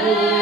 Amen.